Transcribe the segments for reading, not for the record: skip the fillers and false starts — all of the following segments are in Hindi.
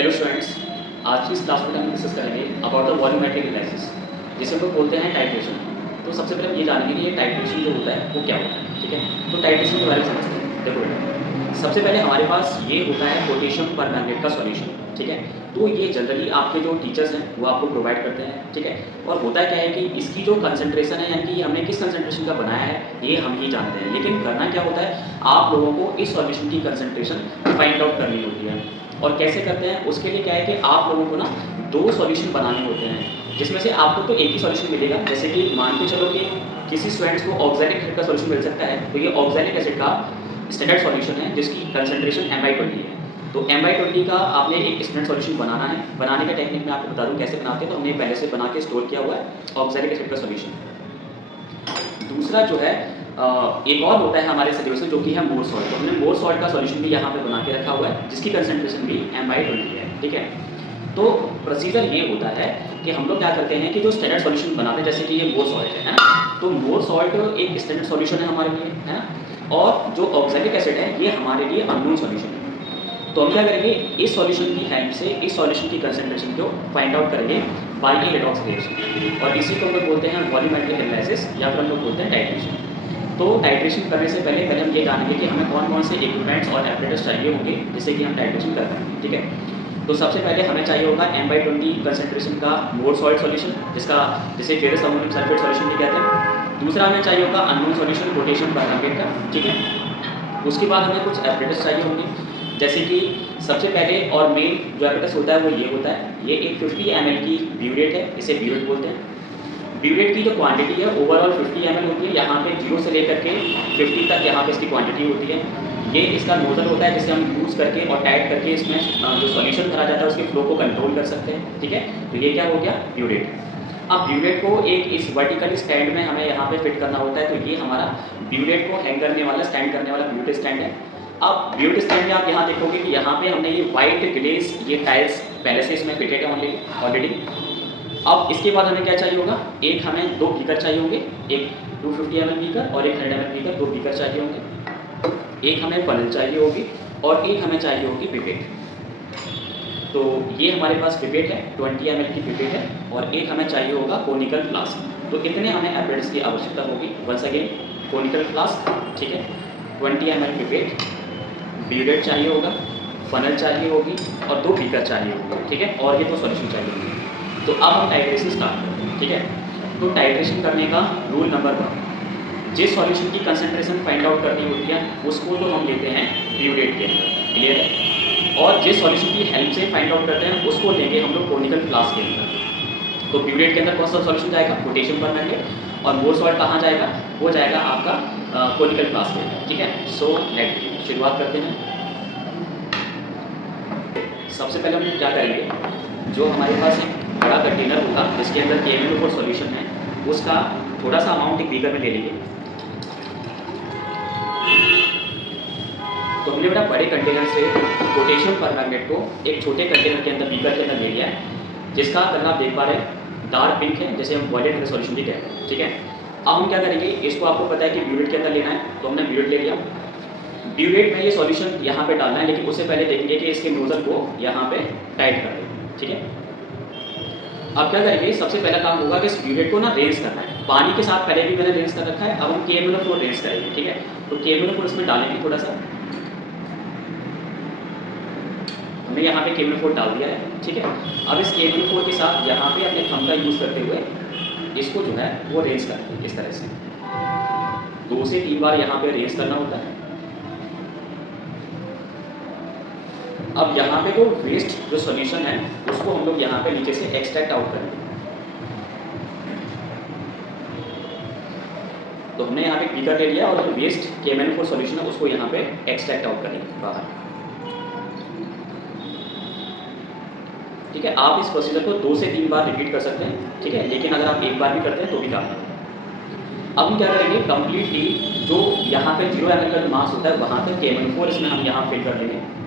हेलो स्टूडेंट्स, आज की इस क्लास में हम डिस्कस करेंगे अबाउट द वॉल्यूमेट्रिक एनालिसिस, जिसे हम लोग बोलते हैं टाइट्रेशन। तो सबसे पहले हम ये जानेंगे कि ये टाइट्रेशन जो होता है वो क्या होता है। ठीक है, तो टाइट्रेशन के बारे में समझते हैं। देखो बेटा, सबसे पहले हमारे पास ये होता है पोटेशियम परमैंगनेट का सॉल्यूशन। ठीक है, तो ये जनरली आपके जो टीचर्स हैं वो आपको प्रोवाइड करते हैं। ठीक है, और होता क्या है कि इसकी जो कंसंट्रेशन है, यानी कि हमने किस कंसंट्रेशन का बनाया है ये हम ही जानते हैं, लेकिन करना क्या होता है, आप लोगों को इस सॉल्यूशन की कंसंट्रेशन फाइंड आउट करनी होती है। और कैसे करते हैं, उसके लिए क्या है कि आप लोगों को ना दो सॉल्यूशन बनाने होते हैं, जिसमें से आपको तो एक ही सॉल्यूशन मिलेगा। जैसे कि मान के चलो कि किसी स्टूडेंट्स को ऑक्सैलिक एसिड का सॉल्यूशन मिल सकता है, तो ये ऑक्सैलिक एसिड का स्टैंडर्ड सॉल्यूशन है जिसकी कंसंट्रेशन M/20 है। तो M/20 का आपने एक स्टैंडर्ड सॉल्यूशन बनाना है। बनाने का टेक्निक मैं आपको बता दूं कैसे बनाते हैं। तो हमने पहले से बना के स्टोर किया हुआ है ऑक्सैलिक एसिड का सॉल्यूशन। दूसरा जो है एक और होता है हमारे सिलेबस में, जो कि है मोर सॉल्ट। तो हमने मोर सॉल्ट का सॉल्यूशन भी यहाँ पे बना के रखा हुआ है, जिसकी कंसंट्रेशन भी M/20 है। ठीक है, तो प्रोसीजर ये होता है कि हम लोग क्या करते हैं कि जो स्टैंडर्ड सॉल्यूशन बनाते हैं, जैसे कि ये मोर सॉल्ट है ना, तो मोर सॉल्ट एक स्टैंडर्ड सॉल्यूशन है हमारे लिए, है ना। और जो ऑक्सैलिक एसिड है ये हमारे लिए अननोन सॉल्यूशन है। तो हम क्या करेंगे, इस सॉल्यूशन की हेल्प से इस सॉल्यूशन की कंसंट्रेशन को फाइंड आउट करेंगे बाय ए रेडॉक्स रिएक्शन, और इसी को हम लोग बोलते हैं वॉल्यूमेट्रिक एनालिसिस, या फिर हम लोग बोलते हैं टाइट्रेशन। तो टाइट्रेशन करने से पहले हम ये जानेंगे कि हमें कौन कौन से इक्विपमेंट्स और एपरेटस चाहिए होंगे जिससे कि हम टाइट्रेशन कर पाएँ। ठीक है, तो सबसे पहले हमें चाहिए होगा M/20 कंसंट्रेशन का मोर सॉल्ट सॉल्यूशन, जिसे फेरस अमोनियम सल्फेट सॉल्यूशन भी कहते हैं। दूसरा हमें चाहिए होगा अननोन सॉल्यूशन पोटेशियम परमैंगनेट का। ठीक है, उसके बाद हमें कुछ एपरेटस चाहिए होंगे, जैसे कि सबसे पहले और मेन जो एपरेटस होता है वो ये होता है, ये एक 50 ml की ब्यूरेट है, इसे ब्यूरेट बोलते हैं। ब्यूरेट की जो क्वांटिटी है ओवरऑल 50 ml होती है। यहाँ पे 0 से लेकर के 50 तक यहाँ पे इसकी क्वांटिटी होती है। ये इसका नोजल होता है जिसे हम यूज़ करके और टाइट करके इसमें जो सॉल्यूशन भरा जाता है उसके फ्लो को कंट्रोल कर सकते हैं। ठीक है, तो ये क्या हो गया, ब्यूरेट। अब ब्यूरेट को एक इस वर्टिकल स्टैंड में हमें यहाँ पे फिट करना होता है, तो ये हमारा ब्यूरेट को हैंग करने वाला, स्टैंड करने वाला ब्यूरेट स्टैंड है। अब ब्यूरेट स्टैंड में आप यहाँ देखोगे कि यहाँ पे हमने ये वाइट ग्लेस ये टाइल्स पहले से इसमें फिटेड है ऑलरेडी। अब इसके बाद हमें क्या चाहिए होगा, एक हमें दो बीकर चाहिए होंगे, एक 250 ml बीकर और एक 100 ml बीकर, दो बीकर चाहिए होंगे। एक हमें फनल चाहिए होगी और एक हमें चाहिए होगी पिपेट। तो ये हमारे पास पिपेट है, 20 ml की पिपेट है, और एक हमें चाहिए होगा कोनिकल फ्लास्क। तो इतने हमें एपरेटस की आवश्यकता होगी। वंस अगेन, कोनिकल फ्लास्क, ठीक है, 20 ml पिपेट, ब्यूरेट चाहिए होगा, फनल चाहिए होगी और दो बीकर चाहिए होगी। ठीक है, और ये दो सॉल्यूशन चाहिए होंगे। तो अब हम टाइट्रेशन स्टार्ट करते हैं। ठीक है, तो टाइट्रेशन करने का रूल नंबर 1, जिस सॉल्यूशन की कंसंट्रेशन फाइंड आउट करनी होती है उसको तो हम लेते हैं ब्यूरेट के अंदर, क्लियर है, और जिस सॉल्यूशन की हेल्प से फाइंड आउट करते हैं उसको लेंगे हम लोग कोनिकल फ्लास्क के अंदर। तो ब्यूरेट के अंदर कौन सा सॉल्यूशन जाएगा, पोटेशियम परमैंगनेट, और मोर सॉल्ट कहाँ जाएगा, वो जाएगा आपका कोनिकल फ्लास्क के अंदर। ठीक है, सो लेट शुरुआत करते हैं। सबसे पहले हम क्या करेंगे, जो हमारे पास एक बड़ा कंटेनर होगा जिसके अंदर KMnO4 सॉल्यूशन है, उसका थोड़ा सा अमाउंट एक बीकर में ले लीजिए। तो हमने बड़ा बड़े कंटेनर से पोटेशियम परमैंगनेट को एक छोटे कंटेनर के अंदर, बीकर के अंदर ले लिया है, जिसका कलर आप देख पा रहे हैं डार्क पिंक है, जैसे हम वॉयलेट सॉल्यूशन भी कहते हैं। ठीक है, अब हम क्या करेंगे, इसको आपको पता है कि ब्यूरेट के अंदर लेना है, तो हमने ब्यूरेट ले लिया। ब्यूरेट में ये सॉल्यूशन यहाँ पे डालना है, लेकिन उससे पहले देखेंगे कि इसके नोजल को यहाँ पे टाइट कर दें। ठीक है, अब क्या करेंगे, सबसे पहला काम होगा कि इस ब्यूरेट को ना रेंज करना है। पानी के साथ पहले भी मैंने रेंज कर रखा है, अब हम KMnO4 रेंज करेंगे। ठीक है, तो KMnO4 इसमें डालेंगे थोड़ा सा, हमने यहाँ पे KMnO4 डाल दिया है। ठीक है, अब इस KMnO4 के साथ यहाँ पे अपने थंब का यूज़ करते हुए इसको जो है वो रेंज करेंगे इस तरह से, 2 से 3 बार यहाँ पे रेंज करना होता है। अब यहाँ पे जो वेस्ट जो सॉल्यूशन है उसको हम लोग यहाँ पे नीचे से एक्सट्रैक्ट आउट करेंगे। तो हमने यहाँ पे बीकर ले लिया और जो वेस्ट KMnO4 सॉल्यूशन है उसको यहाँ पे एक्सट्रैक्ट आउट करेंगे बाहर। ठीक है, आप इस प्रोसीजर को 2 से 3 बार रिपीट कर सकते हैं। ठीक है, लेकिन अगर आप एक बार भी करते हैं तो भी काफी है। अब हम क्या करेंगे, कंप्लीटली जो यहाँ पे 0 ml का मास होता है वहाँ पे KMnO4 इसमें हम यहाँ फिल कर देंगे।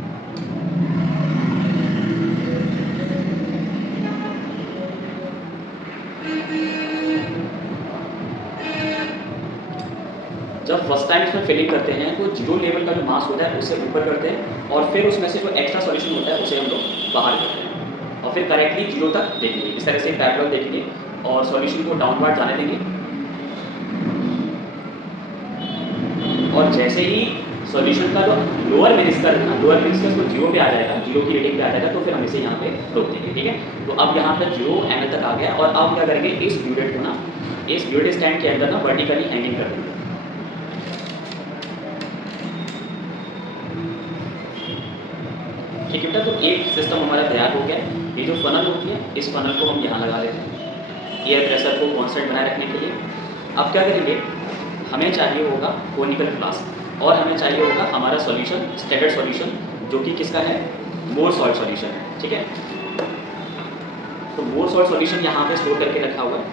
जब जब फर्स्ट टाइम इसमें फिलिंग करते हैं तो 0 लेवल का जो मास होता है उससे ऊपर करते हैं और फिर उसमें से जो एक्स्ट्रा सॉल्यूशन होता है उसे हम लोग बाहर करते हैं और फिर करेक्टली 0 तक देखेंगे। इस तरह से पैरेलल देखेंगे और सॉल्यूशन को डाउनवर्ड जाने देंगे और जैसे ही सॉल्यूशन का जो लोअर मिनिस्कर है ना, लोअर मिनिस्कर को 0 पे आ जाएगा, 0 की रेटिंग पे आ जाएगा तो फिर हम इसे यहाँ पे रोक देंगे। ठीक है, तो अब यहाँ पर 0 ml तक आ गया और अब क्या करेंगे, इस ब्यूरेट को ना, इस ब्यूरेट स्टैंड के अंदर ना वर्टिकली हैंगिंग कर देंगे। ठीक है बेटा, तो एक सिस्टम हमारा तैयार हो गया। ये जो फनल होती है, इस फनल को हम यहाँ लगा लेते हैं एयर प्रेशर को कांस्टेंट बनाए रखने के लिए। अब क्या करेंगे, हमें चाहिए होगा कोनिकल फ्लास्क और हमें चाहिए होगा हमारा सॉल्यूशन, स्टैंडर्ड सॉल्यूशन, जो कि किसका है, मोर सॉल्ट सॉल्यूशन है। ठीक है, तो मोर सॉल्ट सॉल्यूशन यहाँ पे स्टोर करके रखा हुआ है।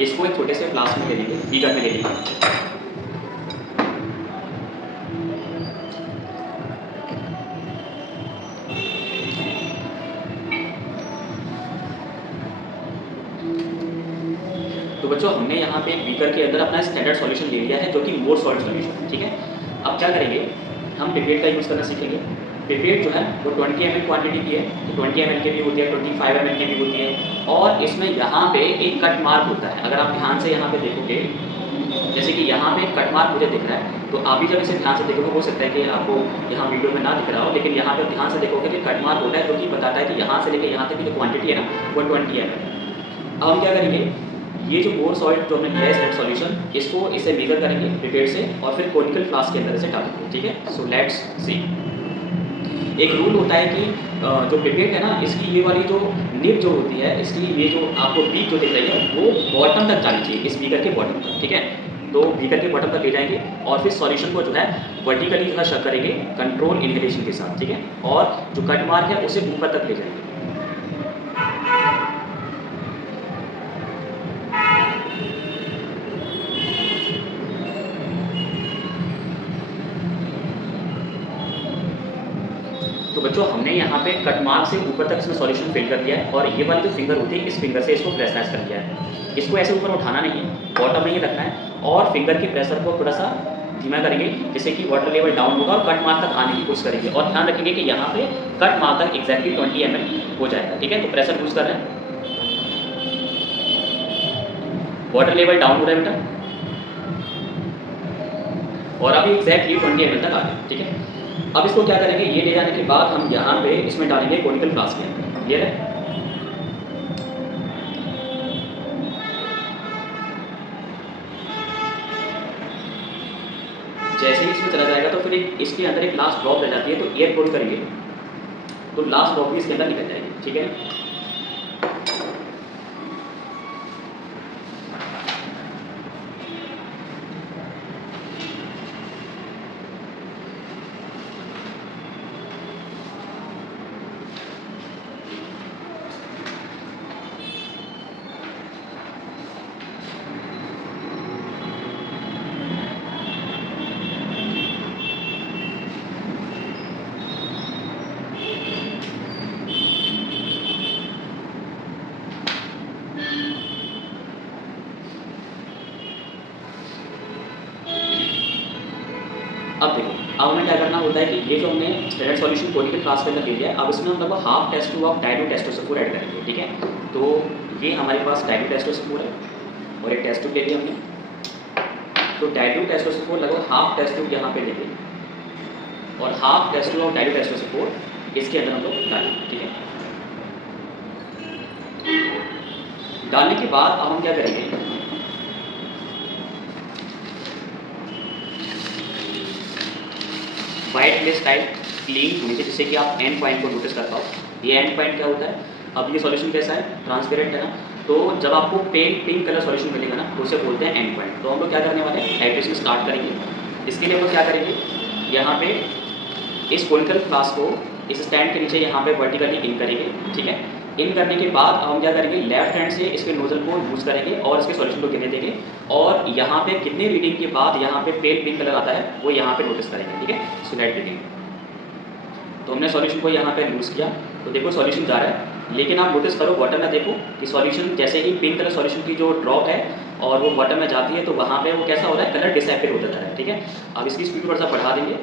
इसको एक छोटे से फ्लास्क में ले लेंगे, बीकर में ले लेंगे। तो बच्चों, हमने यहाँ पे बीकर के अंदर अपना स्टैंडर्ड सॉल्यूशन ले लिया है जो कि मोर सॉल्ट सॉल्यूशन है। ठीक है, अब क्या करेंगे, हम पिपेट का यूज़ करना सीखेंगे। पिपेट जो है वो 20 ml क्वांटिटी की है, तो 20 ml की भी होती है, 25 ml की भी होती है और इसमें यहाँ पे एक कट मार्क होता है। अगर आप ध्यान से यहाँ पे देखोगे, जैसे कि यहाँ पे कट मार्क मुझे दिख रहा है, तो आप भी जब इसे ध्यान से देखोगे, हो सकता है कि आपको यहाँ वीडियो में ना दिख रहा हो, लेकिन यहाँ पे ध्यान से देखोगे कि कट मार्क होता है जो कि बताता है कि यहाँ से लेकर यहाँ तक की जो क्वांटिटी है ना वो 20 ml। अब हम क्या करेंगे, ये जो मोर सॉल्ट जो हमने लिया है स्टैंडर्ड सॉल्यूशन, इसको इसे मेजर करेंगे पिपेट से और फिर कोनिकल फ्लास्क के अंदर इसे डालेंगे। ठीक है, सो लेट्स सी। एक रूल होता है कि जो पिपेट है ना, इसकी ये वाली जो निब जो होती है, इसकी ये जो आपको बीक जो दिख रही है वो बॉटम तक जानी चाहिए, इस बीकर के बॉटम तक। ठीक है, तो बीकर के बॉटम तक ले जाएंगे और फिर सॉल्यूशन को जो है वर्टिकली जो है शक करेंगे कंट्रोल इनहेलेशन के साथ। ठीक है, और जो कट मार्क है उसे ऊपर तक ले जाएंगे। तो बच्चों, हमने यहाँ पे कट मार्क से ऊपर तक इसमें सॉल्यूशन फिल कर दिया है और ये वाली जो फिंगर होती है, इस फिंगर से इसको प्रेस कर दिया है। इसको ऐसे ऊपर उठाना नहीं है, बॉटम में ही रखना है और फिंगर के प्रेशर को थोड़ा सा धीमा करेंगे जिससे कि वाटर लेवल डाउन होगा और कट मार्क तक आने की कोशिश करेंगे और ध्यान रखेंगे कि यहाँ पे कट मार्क तक एग्जैक्टली 20 ml हो जाएगा। ठीक है, तो प्रेशर यूज कर रहे हैं, वाटर लेवल डाउन हो रहा है बेटा और अभी एग्जैक्टली 20 ml तक आ गया। ठीक है, अब इसको क्या करेंगे, ये ले जाने के बाद हम यहाँ पे इसमें डालेंगे कोनिकल फ्लास्क के अंदर। क्लियर है, जैसे ही इसमें चला जाएगा तो फिर इसके अंदर एक लास्ट ड्रॉप रह जाती है, तो एयर पुल करेंगे तो लास्ट ड्रॉप भी इसके अंदर निकल जाएगी। ठीक है, अब देखो, अब हमें क्या करना होता है कि ये जो हमने स्टैंडर्ड सॉल्यूशन कोनिकल फ्लास्क के अंदर ले लिया है, अब इसमें हम लगभग half test tube of dilute H two S O four add करेंगे। ठीक है, तो ये हमारे पास डाइल्यूटेस्टोसफोर है और एक टेस्ट ट्यूब ले लिया हमने, तो डाइल्यूटेस्टोसफोर लगभग हाफ टेस्ट ट्यूब यहाँ पे लेंगे और हाफ टेस्ट ट्यूब ऑफ डाइल्यूटेस्टोसफोर इसके अंदर हम लोग डालेंगे। ठीक है, डालने के बाद अब हम क्या करेंगे, वाइट प्लेस टाइप क्लीन होनी चाहिए जिससे कि आप एंड पॉइंट को नोटिस कर पाओ। ये एंड पॉइंट क्या होता है, अब ये सॉल्यूशन कैसा है, ट्रांसपेरेंट है ना, तो जब आपको पिंक कलर सॉल्यूशन मिलेगा ना तो उसे बोलते हैं एंड पॉइंट। तो हम लोग क्या करने वाले हैं, टाइट्रेशन स्टार्ट करेंगे। इसके लिए हम लोग क्या करेंगे, यहाँ पे इस कोनिकल फ्लास्क को इस स्टैंड के नीचे यहाँ पे वर्टिकली इन करेंगे। ठीक है, इन करने के बाद हम क्या करेंगे, लेफ्ट हैंड से इसके नोजल को यूज करेंगे और इसके सॉल्यूशन को गिरने देंगे और यहाँ पे कितने रीडिंग के बाद यहाँ पे पेल पिंक कलर आता है वो यहाँ पे नोटिस करेंगे। ठीक है, स्लाइड रीडिंग, तो हमने सॉल्यूशन को यहाँ पे यूज़ किया तो देखो सॉल्यूशन जा रहा है, लेकिन आप नोटिस करो वाटर में देखो कि सॉल्यूशन जैसे ही पिंक कलर सॉल्यूशन की जो ड्रॉप है और वो बॉटम में जाती है तो वहाँ पे वो कैसा हो रहा है, कलर डिसअपियर होता जा रहा है। ठीक है, अब इसकी स्पीड थोड़ा सा बढ़ा देंगे।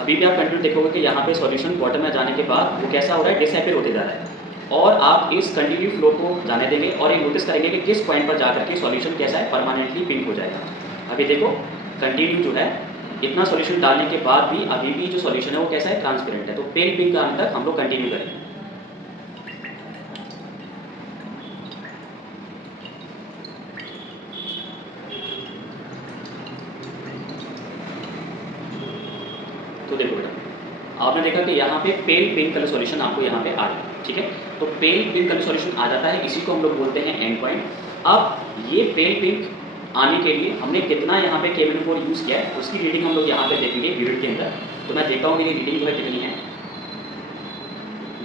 अभी भी आप कंटिन्यू देखोगे कि यहाँ पे सॉल्यूशन बॉटम में जाने के बाद वो कैसा हो रहा है, डिसअपियर होते जा रहा है। और आप इस कंटिन्यू फ्लो को जाने देंगे और ये नोटिस करेंगे कि किस पॉइंट पर जाकर के सॉल्यूशन कैसा है, परमानेंटली पिंक हो जाएगा। अभी देखो कंटिन्यू जो है इतना सॉल्यूशन डालने के बाद भी अभी भी जो सॉल्यूशन है वो कैसा है, ट्रांसपेरेंट है। तो पेल पिंक का आने तक हम लोग कंटिन्यू करेंगे। तो देखो बेटा, आपने देखा कि यहाँ पे पेल पिंक कलर सॉल्यूशन आपको यहाँ पे आ गया। ठीक है, तो पेल पिंक कलर सॉल्यूशन आ जाता है, इसी को हम लोग बोलते हैं एंड पॉइंट। अब ये पेल पिंक आने के लिए हमने कितना यहाँ पे KMnO4 यूज़ किया है उसकी रीडिंग हम लोग यहाँ पे देखेंगे यूनिट के अंदर। तो मैं देखता हूँ मेरी रीडिंग जो है कितनी है।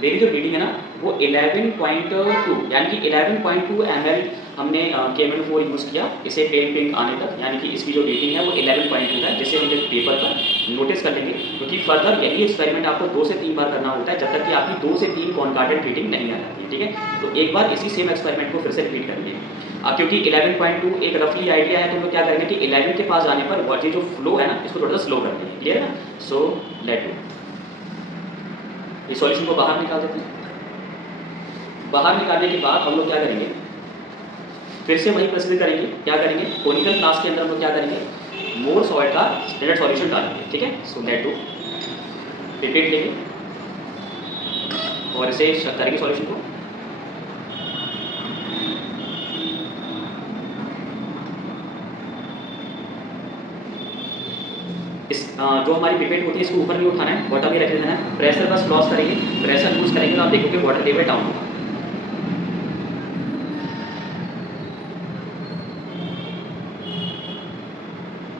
मेरी जो रीडिंग है ना वो 11.2 यानी कि 11.2 ml हमने KMnO4 यूज़ किया इसे पेल पिंक आने तक, यानी कि इसकी जो रीडिंग है वो 11.2 है, जिसे हम लोग पेपर पर नोटिस कर लेंगे। क्योंकि फर्दर यही एक्सपेरिमेंट आपको 2 से 3 बार करना होता है जब तक कि आपकी 2 से 3 कॉन्कार्डेंट रीडिंग नहीं आ जाती है। ठीक है, तो एक बार इसी सेम एक्सपेरिमेंट को फिर से रिपीट करेंगे। अब क्योंकि 11.2 एक रफली आइडिया है तो हम लोग क्या करेंगे कि 11 के पास जाने पर ये जो फ्लो है ना इसको थोड़ा सा स्लो कर देंगे। क्लियर है ना? So let go. इस सॉल्यूशन को बाहर निकाल देते हैं। बाहर निकालने के बाद हम लोग क्या करेंगे, फिर से वही प्रोसीजर करेंगे। क्या करेंगे, कोनिकल फ्लास्क के अंदर हम लोग क्या करेंगे, मोर सॉल्ट का स्टैंडर्ड सॉल्यूशन डालेंगे। ठीक है, सो लेट डू। पिपेट लेंगे और इसे करेंगे सॉल्यूशन को। इस जो हमारी पिपेट होती है इसको ऊपर भी उठाना है, बॉटम भी रख देना है। प्रेशर बस लॉस करेंगे, प्रेशर लूज करेंगे तो आप देखोगे वाटर लेवल डाउन होगा।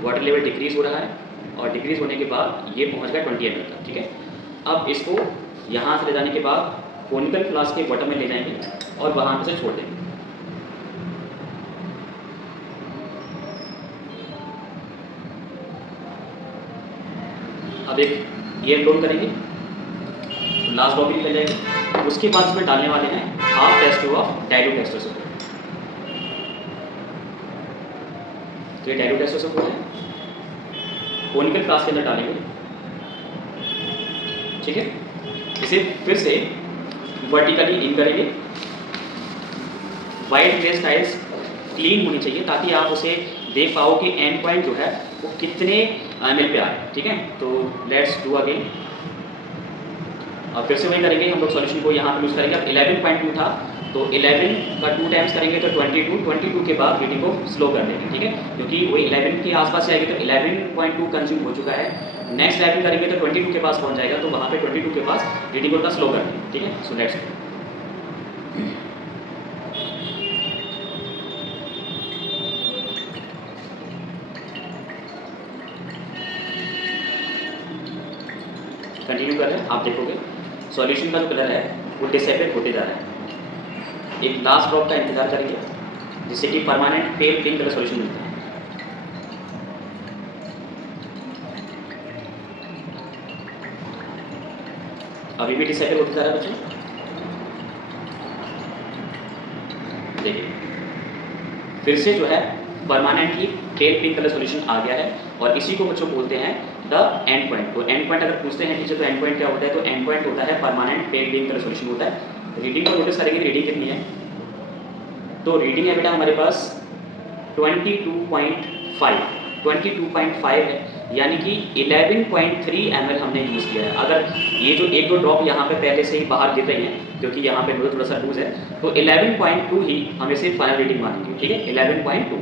वाटर लेवल डिक्रीज हो रहा है और डिक्रीज होने के बाद ये पहुंच गया 20 ml तक। ठीक है, अब इसको यहाँ से ले जाने के बाद कोनिकल फ्लास्क के बॉटम में ले जाएंगे और वहाँ पे से छोड़ देंगे। अब एक एयर ब्लोन करेंगे तो लास्ट ड्रॉप भी निकल जाएगी। उसके बाद इसमें डालने वाले हैं half test tube of dilute एस्टोसोल। तो ये डाइल्यूट एस्टोसोल है, कोनिकल फ्लास्क के अंदर डालेंगे। ठीक है, इसे फिर से वर्टिकली इन करेंगे। वाइड ग्लेस टाइल्स क्लीन होनी चाहिए ताकि आप उसे देख पाओ कि एंड पॉइंट जो है वो कितने ml पे आ रहा है। ठीक है, तो लेट्स डू अगेन। और फिर से वही करेंगे हम लोग सॉल्यूशन को यहाँ पे यूज़ करेंगे। अब 11.2 था तो 11 का 2 टाइम्स करेंगे तो 22 के बाद रीडिंग को स्लो कर देंगे। ठीक है, क्योंकि वो 11 के आसपास जाएगी तो 11.2 कंज्यूम हो चुका है। नेक्स्ट 11 करेंगे तो 22 के पास पहुँच जाएगा, तो वहाँ पे 22 के पास रीडिंग को स्लो कर देंगे। ठीक है, सो लेट्स कंटिन्यू कर रहे हैं। आप देखोगे सॉल्यूशन का जो कलर है वो डिसअपियर होते जा रहा है। एक लास्ट ड्रॉप का इंतजार करेंगे जिससे कि परमानेंट पेल पिंक कलर सॉल्यूशन मिलता है। अभी भी डिसअपियर होते जा रहा है बच्चों, देखिए फिर से जो है permanently pale pink colour solution आ गया है और इसी को बच्चों बोलते हैं द एंड पॉइंट। तो एंड पॉइंट अगर पूछते हैं टीचर तो एंड पॉइंट क्या होता है, तो एंड पॉइंट होता है परमानेंट पेल पिंक कलर सॉल्यूशन होता है। रीडिंग को नोटिस करेंगे, रीडिंग कितनी है, तो रीडिंग है बेटा हमारे पास 22.5 है, यानी कि 11.3 ml हमने यूज़ किया है। अगर ये जो एक दो ड्रॉप यहाँ पे पहले से ही बाहर गिर रही हैं क्योंकि यहाँ पे थोड़ा सा लूज है, तो 11.2 ही हम इसे फाइनल रीडिंग मानेंगे। ठीक है, 11.2।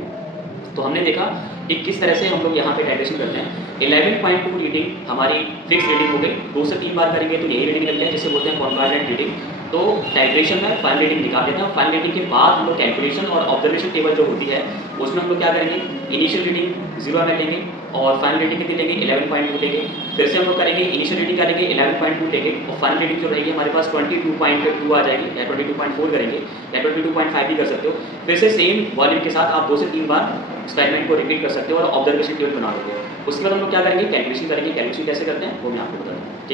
तो हमने देखा कि किस तरह से हम लोग यहाँ पे टाइट्रेशन करते हैं। 11.2 रीडिंग हमारी फिक्स रीडिंग हो गई, 2 से 3 बार करेंगे तो यही रीडिंग मिलती है जिसे बोलते हैं कॉन्कार्डेंट रीडिंग। तो टाइट्रेशन में फाइनल रीडिंग निकाल देते हैं। फाइनल रीडिंग के बाद हम लोग कैलकुलेशन और ऑब्जर्वेशन टेबल जो होती है उसमें हम लोग क्या करेंगे, इनिशियल रीडिंग 0 ml लेंगे और फाइनल रीडिंग कितनी लेंगे, 11.2 लेंगे। फिर से हम लोग करेंगे इनिशियल रीडिंग करेंगे 11.2 लेंगे और फाइनल रीडिंग जो रहेगी हमारे पास 22.2 आ जाएगी या 22.4 करेंगे या 22.5 भी कर सकते हो। फिर से सेम वॉल्यूम के साथ आप 2 से 3 बार एक्सपेरिमेंट को रिपीट कर सकते हो और ऑब्जर्वेशन टेबल बना लोगे। उसके बाद हम लोग क्या करेंगे, कैलकुलेशन करेंगे। कैलकुलेशन कैसे करते हैं वो मैं आपको बता दूँ।